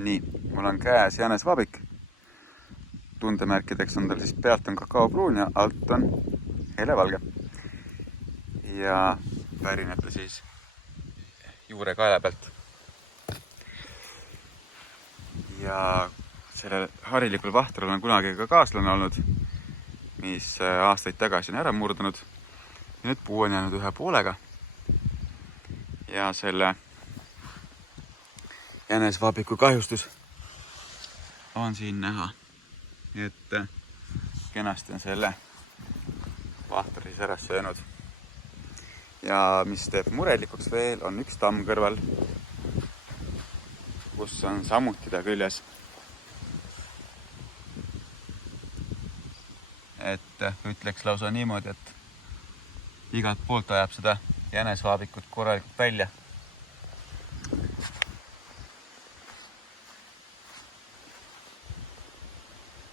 Nii, mul on käes jänesvaabik. Tundemärkideks on tal siis pealt on kakaopruun ja alt on helevalge. Ja pärineb ta siis juurekaela pealt. Ja sellel harilikul vahtral on kunagi ka kaaslane olnud, mis aastaid tagasi on ära murdunud. Ja nüüd puu on jäänud ühe poolega. Ja selle jänesvaabiku kahjustus on siin näha. Et kenasti on selle vahtra siis ära söönud. Ja mis teeb murelikuks veel, on üks tamm kõrval, kus on samuti ta küljes. Et ütleks lausa niimoodi, et igalt poolt ajab seda jänesvaabikut korralikult välja.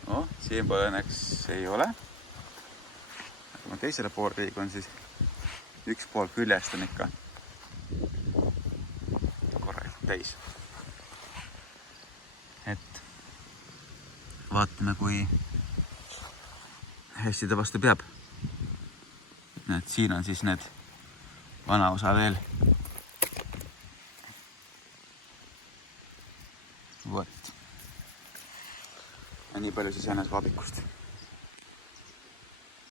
No, siinpool õnneks ei ole. Kui ma teisele pool liigun, siis üks pool küljest on ikka korralikult täis. Et vaatame, kui hästi ta vastu peab. Et siin on siis need vana osa veel. Vot. Ja nii palju siis jänesvaabikust.